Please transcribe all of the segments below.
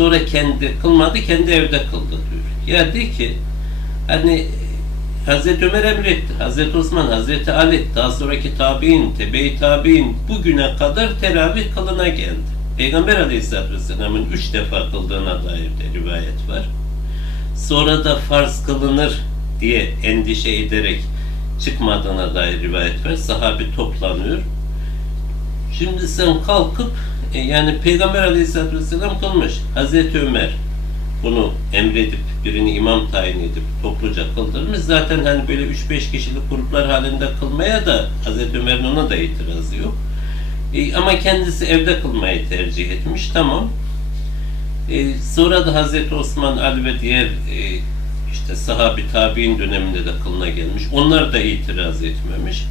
Sonra kendi kılmadı, kendi evde kıldı diyor. Ya de ki hani Hazreti Ömer emretti, Hazreti Osman, Hazreti Ali, daha sonraki tabi'in, tebe-i tabi'in bugüne kadar teravih kılına geldi. Peygamber Aleyhisselatü Vesselam'ın üç defa kıldığına dair de rivayet var. Sonra da farz kılınır diye endişe ederek çıkmadığına dair rivayet var. Sahabi toplanıyor. Şimdi sen kalkıp e, yani Peygamber Aleyhisselatü Vesselam kılmış. Hazreti Ömer bunu emredip birini imam tayin edip topluca kıldırmış. Zaten hani böyle 3-5 kişilik gruplar halinde kılmaya da Hazreti Ömer'in ona da itirazı yok. E, ama kendisi evde kılmayı tercih etmiş. Tamam. E, sonra da Hazreti Osman, Ali ve diğer e, işte sahabi tabi'in döneminde de kılına gelmiş. Onlar da itiraz etmemiş.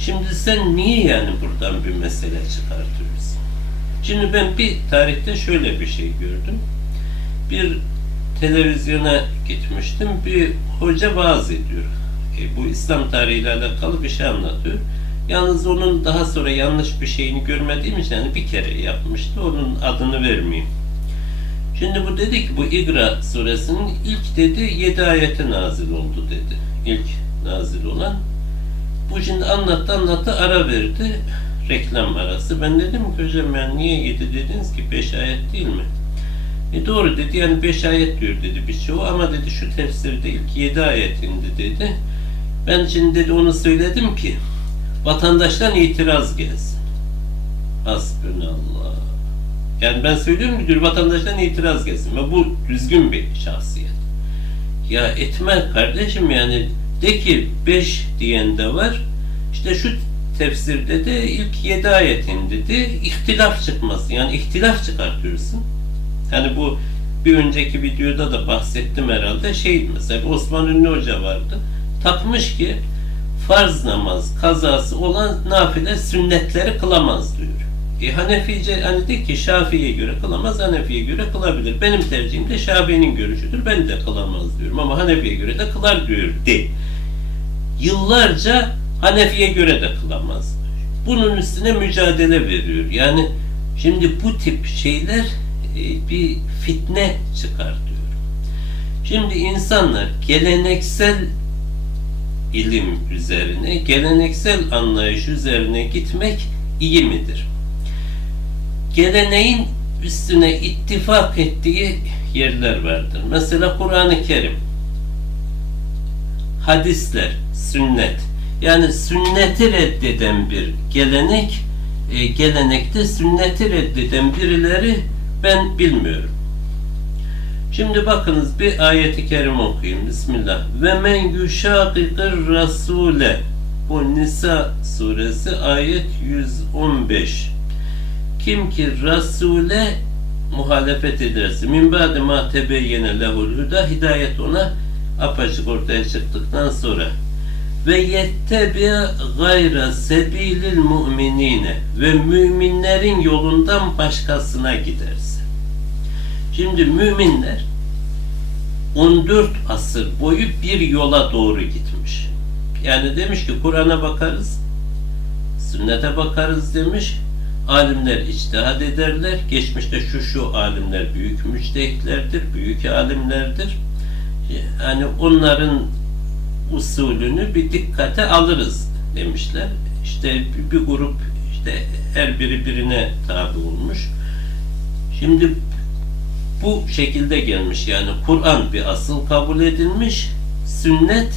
Şimdi sen niye yani buradan bir mesele çıkartıyorsun? Şimdi ben bir tarihte şöyle bir şey gördüm. Bir televizyona gitmiştim. Bir hoca vaaz ediyor. E, bu İslam tarihiyle alakalı bir şey anlatıyor. Yalnız onun daha sonra yanlış bir şeyini görmediğim için yani bir kere yapmıştı. Onun adını vermeyeyim. Şimdi bu dedi ki bu İgra suresinin ilk dedi 7 ayeti nazil oldu dedi. İlk nazil olan. Bu şimdi anlattı anlattı ara verdi. Reklam arası. Ben dedim ki hocam yani niye 7 dediniz ki 5 ayet değil mi? E doğru dedi yani 5 ayet diyor dedi birçoğu ama dedi şu tefsirde ilk 7 ayet indi dedi. Ben şimdi dedi onu söyledim ki vatandaştan itiraz gelsin. Hasbunallah. Yani ben söylüyorum diyor vatandaştan itiraz gelsin ve bu düzgün bir şahsiyet. Ya etme kardeşim yani de ki 5 diyen de var. İşte şu tefsirde de ilk 7 ayet indi de ihtilaf çıkması yani ihtilaf çıkartıyorsun. Yani bu bir önceki videoda da bahsettim herhalde. Şey mesela Osman Ünlü Hoca vardı. Takmış ki farz namaz kazası olan nafile sünnetleri kılamaz diyor. E, Hanefice hani de ki Şafii'ye göre kılamaz, Hanefi'ye göre kılabilir. Benim tercihim de Şafii'nin görüşüdür. Ben de kılamaz diyorum ama Hanefi'ye göre de kılar diyor de. Yıllarca Hanefi'ye göre de kılamaz. Bunun üstüne mücadele veriyor. Yani şimdi bu tip şeyler e, bir fitne çıkartıyor. Şimdi insanlar geleneksel ilim üzerine, geleneksel anlayış üzerine gitmek iyi midir? Geleneğin üstüne ittifak ettiği yerler vardır. Mesela Kur'an-ı Kerim, hadisler, sünnet. Yani sünneti reddeden bir gelenek, e, gelenekte sünneti reddeden birileri ben bilmiyorum. Şimdi bakınız bir ayeti kerim okuyayım. Bismillah. Ve men yuşakikir rasule bu Nisa suresi ayet 115. Kim ki Rasule muhalefet ederse min ba'de ma tebeyyene lehul huda hidayet ona apaçık ortaya çıktıktan sonra ve yettebi gayra sebilil mu'minine ve müminlerin yolundan başkasına giderse. Şimdi müminler 14 asır boyu bir yola doğru gitmiş. Yani demiş ki Kur'an'a bakarız, sünnete bakarız demiş. Alimler içtihad ederler. Geçmişte şu şu alimler büyük müçtehitlerdir, büyük alimlerdir. Yani onların usulünü bir dikkate alırız demişler. İşte bir grup işte her biri birine tabi olmuş. Şimdi bu şekilde gelmiş yani Kur'an bir asıl kabul edilmiş, sünnet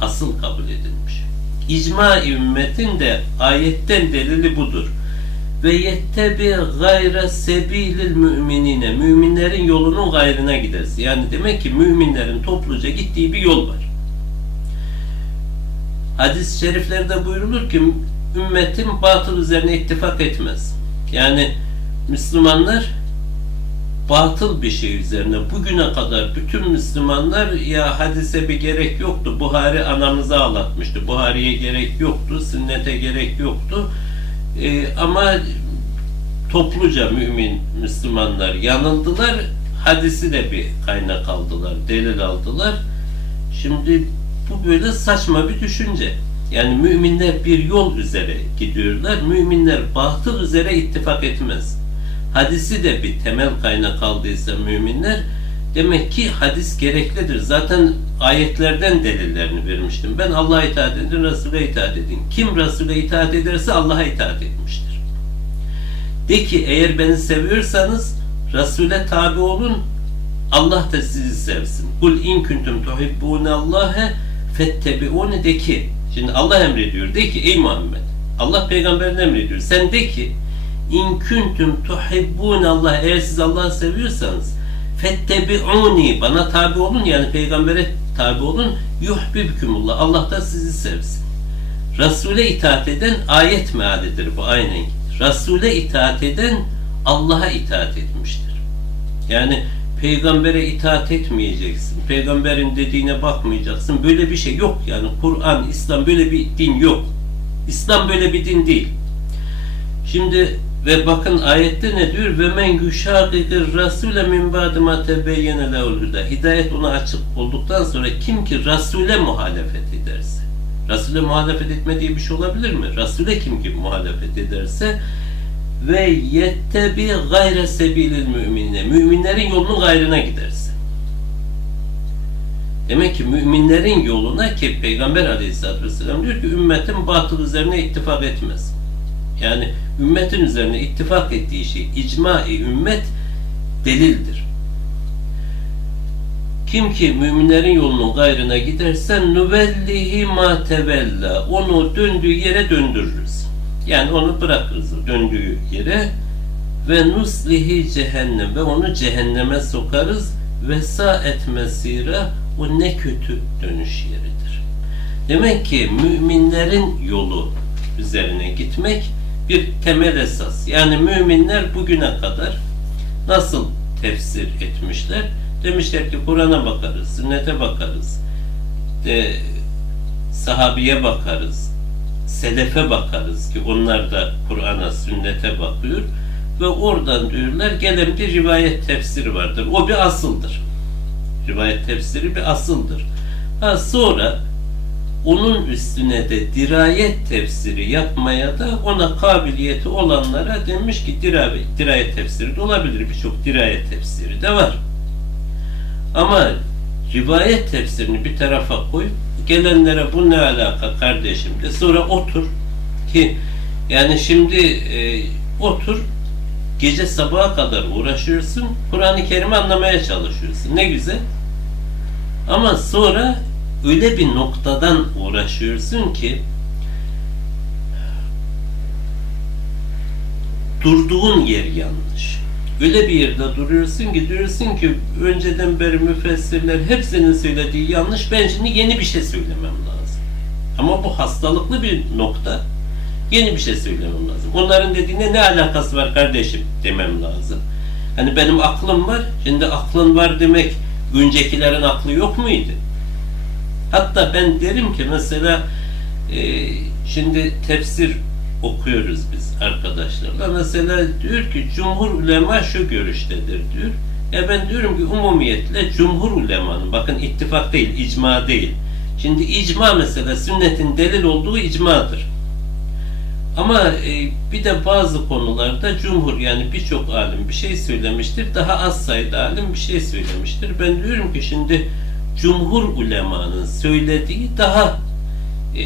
asıl kabul edilmiş. İcma ümmetin de ayetten delili budur. Ve yettebi gayre sebilil müminine müminlerin yolunun gayrına gidersin. Yani demek ki müminlerin topluca gittiği bir yol var. Hadis-i şeriflerde buyrulur ki ümmetin batıl üzerine ittifak etmez. Yani Müslümanlar batıl bir şey üzerine bugüne kadar bütün Müslümanlar ya hadise bir gerek yoktu. Buhari anamızı ağlatmıştı. Buhari'ye gerek yoktu. Sünnete gerek yoktu. Ee, ama topluca mümin Müslümanlar yanıldılar. Hadisi de bir kaynak aldılar. Delil aldılar. Şimdi bu böyle saçma bir düşünce. Yani müminler bir yol üzere gidiyorlar. Müminler batıl üzere ittifak etmez. hadisi de bir temel kaynak aldıysa müminler demek ki hadis gereklidir. Zaten ayetlerden delillerini vermiştim. Ben Allah'a itaat edin, Resul'e itaat edin. Kim Resul'e itaat ederse Allah'a itaat etmiştir. De ki eğer beni seviyorsanız Resul'e tabi olun. Allah da sizi sevsin. Kul in kuntum tuhibbune Ki şimdi Allah emrediyor. De ki ey Muhammed Allah peygamberine emrediyor. Sen de ki in kuntum tuhibbune Allah eğer siz Allah'ı seviyorsanız fettebi'uni bana tabi olun yani peygambere tabi olun yuhbibkumullah Allah da sizi sevsin. Resul'e itaat eden ayet mealidir bu aynen. Resul'e itaat eden Allah'a itaat etmiştir. Yani peygambere itaat etmeyeceksin. Peygamberin dediğine bakmayacaksın. Böyle bir şey yok yani. Kur'an, İslam böyle bir din yok. İslam böyle bir din değil. Şimdi ve bakın ayette ne diyor? Ve men yuşakikir rasule min ba'di ma tebeyyene lehul. Hidayet ona açık olduktan sonra kim ki Rasule muhalefet ederse. Rasule muhalefet etmediği bir şey olabilir mi? Rasule kim ki muhalefet ederse ve yettebi gayre sebilil müminine. Müminlerin yolunun gayrına giderse. Demek ki müminlerin yoluna ki Peygamber aleyhissalatü vesselam diyor ki ümmetin batıl üzerine ittifak etmez. Yani ümmetin üzerine ittifak ettiği şey icma-i ümmet delildir. Kim ki müminlerin yolunun gayrına giderse nüvellihi ma tevella onu döndüğü yere döndürürüz. Yani onu bırakırız döndüğü yere ve nuslihi cehennem ve onu cehenneme sokarız ve sa etmesira o ne kötü dönüş yeridir. Demek ki müminlerin yolu üzerine gitmek bir temel esas. Yani müminler bugüne kadar nasıl tefsir etmişler? Demişler ki Kur'an'a bakarız, sünnete bakarız, de, sahabiye bakarız, selefe bakarız ki onlar da Kur'an'a, sünnete bakıyor ve oradan diyorlar gelen bir rivayet tefsiri vardır. O bir asıldır. Rivayet tefsiri bir asıldır. Ha sonra onun üstüne de dirayet tefsiri yapmaya da ona kabiliyeti olanlara demiş ki dirayet, dirayet tefsiri de olabilir. Birçok dirayet tefsiri de var. Ama rivayet tefsirini bir tarafa koy. Gelenlere bu ne alaka kardeşim de sonra otur ki yani şimdi e, otur gece sabaha kadar uğraşıyorsun. Kur'an-ı Kerim'i anlamaya çalışıyorsun. Ne güzel. Ama sonra öyle bir noktadan uğraşıyorsun ki durduğun yer yanlış. Öyle bir yerde duruyorsun ki diyorsun ki önceden beri müfessirler hepsinin söylediği yanlış. Ben şimdi yeni bir şey söylemem lazım. Ama bu hastalıklı bir nokta. Yeni bir şey söylemem lazım. Onların dediğine ne alakası var kardeşim demem lazım. Hani benim aklım var. Şimdi aklın var demek öncekilerin aklı yok muydu? Hatta ben derim ki mesela e, şimdi tefsir okuyoruz biz arkadaşlarla. Mesela diyor ki cumhur ulema şu görüştedir diyor. E ben diyorum ki umumiyetle cumhur ulemanın bakın ittifak değil, icma değil. Şimdi icma mesela sünnetin delil olduğu icmadır. Ama e, bir de bazı konularda cumhur yani birçok alim bir şey söylemiştir. Daha az sayıda alim bir şey söylemiştir. Ben diyorum ki şimdi cumhur ulemanın söylediği daha e,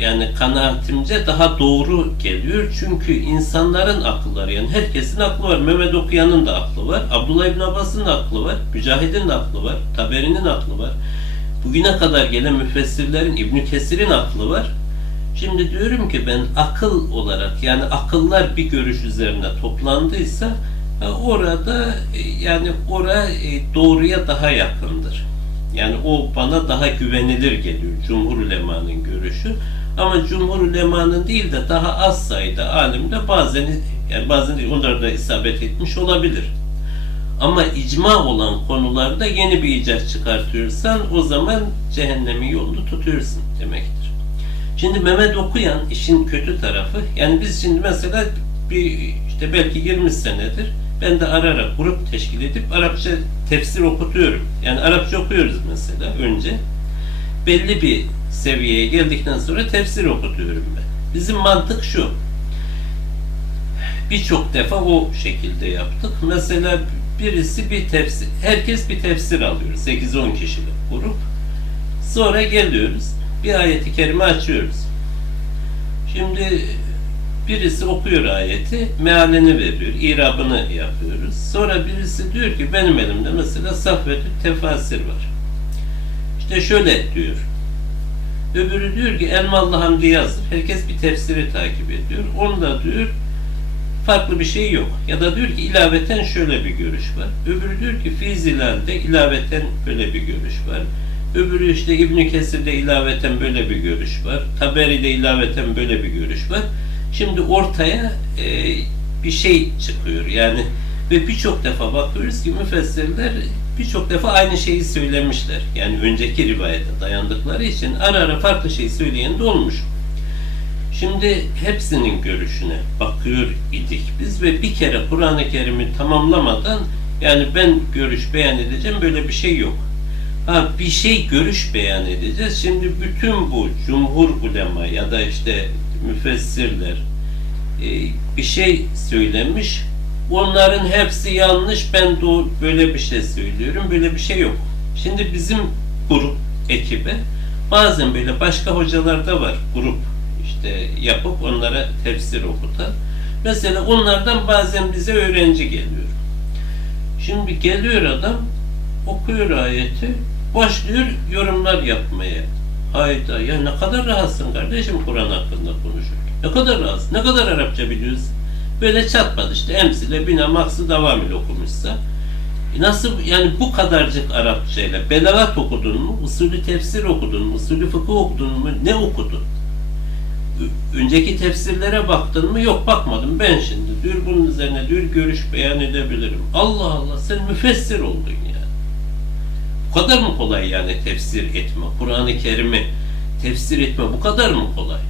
yani kanaatimce daha doğru geliyor. Çünkü insanların akılları yani herkesin aklı var. Mehmet Okuyan'ın da aklı var. Abdullah İbn Abbas'ın da aklı var. Mücahid'in de aklı var. Taberi'nin aklı var. Bugüne kadar gelen müfessirlerin İbn Kesir'in aklı var. Şimdi diyorum ki ben akıl olarak yani akıllar bir görüş üzerine toplandıysa orada yani ora doğruya daha yakındır. Yani o bana daha güvenilir geliyor cumhur ulemanın görüşü. Ama cumhur ulemanın değil de daha az sayıda alim de bazen yani bazen onlar da isabet etmiş olabilir. Ama icma olan konularda yeni bir icat çıkartıyorsan o zaman cehennemin yolunu tutuyorsun demektir. Şimdi Mehmet Okuyan işin kötü tarafı yani biz şimdi mesela bir işte belki 20 senedir ben de ararak grup teşkil edip Arapça tefsir okutuyorum. Yani Arapça okuyoruz mesela önce. Belli bir seviyeye geldikten sonra tefsir okutuyorum ben. Bizim mantık şu. birçok defa o şekilde yaptık. Mesela birisi bir tefsir, herkes bir tefsir alıyor. 8-10 kişilik grup. Sonra geliyoruz. Bir ayeti kerime açıyoruz. Şimdi birisi okuyor ayeti, mealini veriyor, irabını yapıyoruz. Sonra birisi diyor ki benim elimde mesela Safvetü Tefasir var. İşte şöyle diyor. Öbürü diyor ki Elmalı Hamdi yazdır. Herkes bir tefsiri takip ediyor. Onda diyor farklı bir şey yok. Ya da diyor ki ilaveten şöyle bir görüş var. Öbürü diyor ki Fizilal'de ilaveten böyle bir görüş var. Öbürü işte İbn Kesir'de ilaveten böyle bir görüş var. Taberi'de ilaveten böyle bir görüş var. Şimdi ortaya e, bir şey çıkıyor. Yani ve birçok defa bakıyoruz ki müfessirler birçok defa aynı şeyi söylemişler. Yani önceki rivayete dayandıkları için ara ara farklı şey söyleyen de olmuş. Şimdi hepsinin görüşüne bakıyor idik biz ve bir kere Kur'an-ı Kerim'i tamamlamadan yani ben görüş beyan edeceğim böyle bir şey yok. Ha bir şey görüş beyan edeceğiz. Şimdi bütün bu cumhur ulema ya da işte müfessirler e, bir şey söylemiş. Onların hepsi yanlış. Ben doğru böyle bir şey söylüyorum. Böyle bir şey yok. Şimdi bizim grup ekibe bazen böyle başka hocalar da var. Grup işte yapıp onlara tefsir okutan. Mesela onlardan bazen bize öğrenci geliyor. Şimdi geliyor adam okuyor ayeti başlıyor yorumlar yapmaya. Hayda ya ne kadar rahatsın kardeşim Kur'an hakkında konuşurken. Ne kadar rahatsın. Ne kadar Arapça biliyorsun. Böyle çatmadı işte emsile bina maksı devam ile okumuşsa. E nasıl yani bu kadarcık Arapçayla belagat okudun mu? Usulü tefsir okudun mu? Usulü fıkıh okudun mu? Ne okudun? önceki tefsirlere baktın mı? Yok bakmadım. Ben şimdi diyor bunun üzerine diyor görüş beyan edebilirim. Allah Allah sen müfessir oldun ya. Bu kadar mı kolay yani tefsir etme? Kur'an-ı Kerim'i tefsir etme bu kadar mı kolay?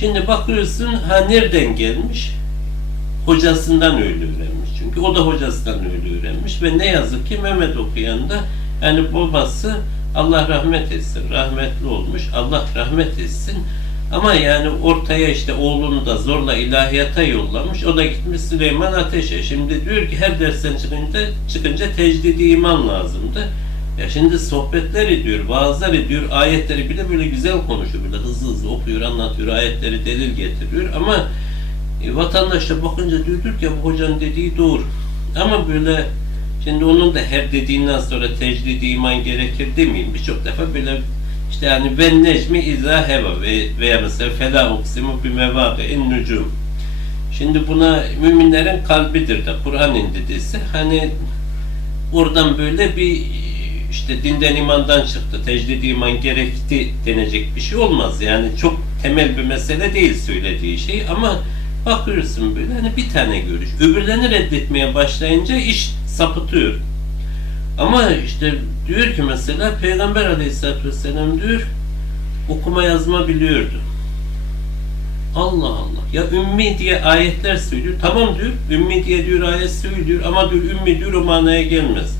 Şimdi bakıyorsun ha nereden gelmiş? Hocasından öyle öğrenmiş. Çünkü o da hocasından öyle öğrenmiş ve ne yazık ki Mehmet okuyan da yani babası Allah rahmet etsin, rahmetli olmuş. Allah rahmet etsin. Ama yani ortaya işte oğlunu da zorla ilahiyata yollamış. O da gitmiş Süleyman Ateş'e. Şimdi diyor ki her dersten çıkınca, çıkınca tecdidi iman lazımdı. Ya şimdi sohbetler ediyor, vaazlar ediyor, ayetleri bile böyle güzel konuşuyor. Böyle hızlı hızlı okuyor, anlatıyor, ayetleri delil getiriyor. Ama e, vatandaş da bakınca diyor ki bu hocanın dediği doğru. Ama böyle şimdi onun da her dediğinden sonra tecdidi iman gerekir demeyeyim. Birçok defa böyle işte yani ve necmi izâ heva ve veya mesela felâ uksimu bi mevâbi'in nucum. Şimdi buna müminlerin kalbidir de Kur'an indidiyse hani oradan böyle bir işte dinden imandan çıktı, tecdid iman gerekti denecek bir şey olmaz. Yani çok temel bir mesele değil söylediği şey ama bakıyorsun böyle hani bir tane görüş. Öbürlerini reddetmeye başlayınca iş sapıtıyor. Ama işte diyor ki mesela Peygamber Aleyhisselatü Vesselam diyor okuma yazma biliyordu. Allah Allah. Ya ümmi diye ayetler söylüyor. Tamam diyor. Ümmi diye diyor ayet söylüyor ama diyor ümmi diyor o manaya gelmez.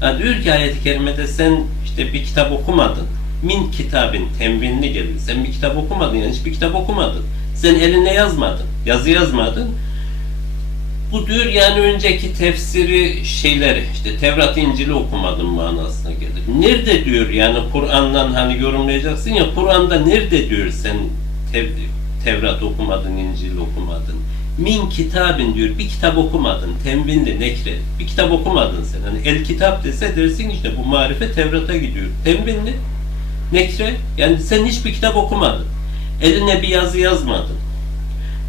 Ha diyor ki ayet-i kerimede sen işte bir kitap okumadın. Min kitabın temvinli gelir. Sen bir kitap okumadın yani hiçbir kitap okumadın. Sen eline yazmadın. Yazı yazmadın. Bu diyor yani önceki tefsiri şeyleri işte Tevrat İncil'i okumadım manasına gelir. Nerede diyor yani Kur'an'dan hani yorumlayacaksın ya Kur'an'da nerede diyor sen tev, Tevrat okumadın, İncil okumadın. Min kitabın diyor bir kitap okumadın. Temvinli, nekre. Bir kitap okumadın sen. Hani el kitap dese dersin işte bu marife Tevrat'a gidiyor. Temvinli, nekre. Yani sen hiçbir kitap okumadın. Eline bir yazı yazmadın.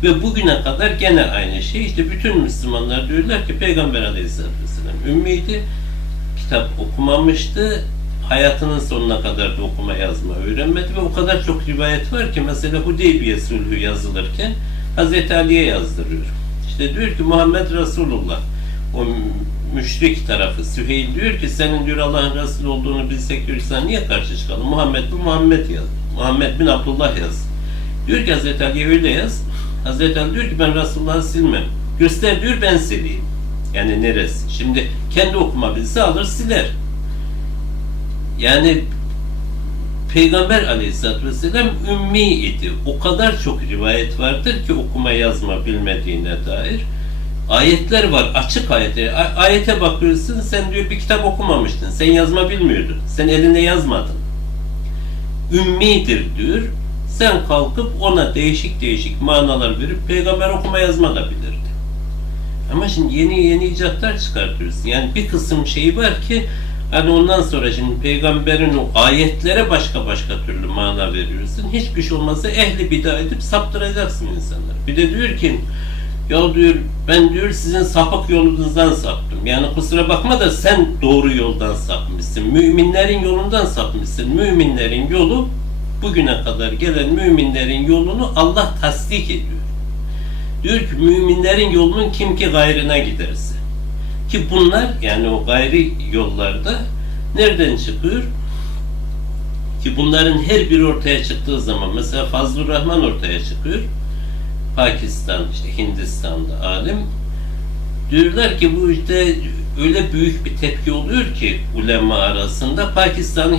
Ve bugüne kadar gene aynı şey. İşte bütün Müslümanlar diyorlar ki Peygamber Aleyhisselatü Vesselam ümmiydi. Kitap okumamıştı. Hayatının sonuna kadar da okuma yazma öğrenmedi ve o kadar çok rivayet var ki mesela Hudeybiye sulhü yazılırken Hazreti Ali'ye yazdırıyor. İşte diyor ki Muhammed Resulullah o müşrik tarafı Süheyl diyor ki senin diyor Allah'ın Resulü olduğunu bilsek diyor sen niye karşı çıkalım? Muhammed bu Muhammed yaz. Muhammed bin Abdullah yaz. Diyor ki Hazreti Ali'ye öyle yaz. Hazreti Ali diyor ki ben Resulullah'ı silmem. Göster diyor ben sileyim. Yani neresi? Şimdi kendi okuma bilse alır siler. Yani Peygamber aleyhissalatü vesselam ümmi idi. O kadar çok rivayet vardır ki okuma yazma bilmediğine dair. Ayetler var, açık ayetler. A- ayete bakıyorsun, sen diyor bir kitap okumamıştın, sen yazma bilmiyordun, sen elinde yazmadın. Ümmidir diyor. Sen kalkıp ona değişik değişik manalar verip peygamber okuma yazma da bilirdi. Ama şimdi yeni yeni icatlar çıkartıyorsun. Yani bir kısım şey var ki hani ondan sonra şimdi peygamberin o ayetlere başka başka türlü mana veriyorsun. Hiçbir şey olmazsa ehli bida edip saptıracaksın insanları. Bir de diyor ki ya diyor ben diyor sizin sapık yolunuzdan saptım. Yani kusura bakma da sen doğru yoldan sapmışsın. Müminlerin yolundan sapmışsın. Müminlerin yolu bugüne kadar gelen müminlerin yolunu Allah tasdik ediyor. Diyor ki müminlerin yolunun kim ki gayrına giderse. Ki bunlar yani o gayri yollarda nereden çıkıyor? Ki bunların her biri ortaya çıktığı zaman mesela Fazlur Rahman ortaya çıkıyor. Pakistan, işte Hindistan'da alim. Diyorlar ki bu işte öyle büyük bir tepki oluyor ki ulema arasında Pakistan'ın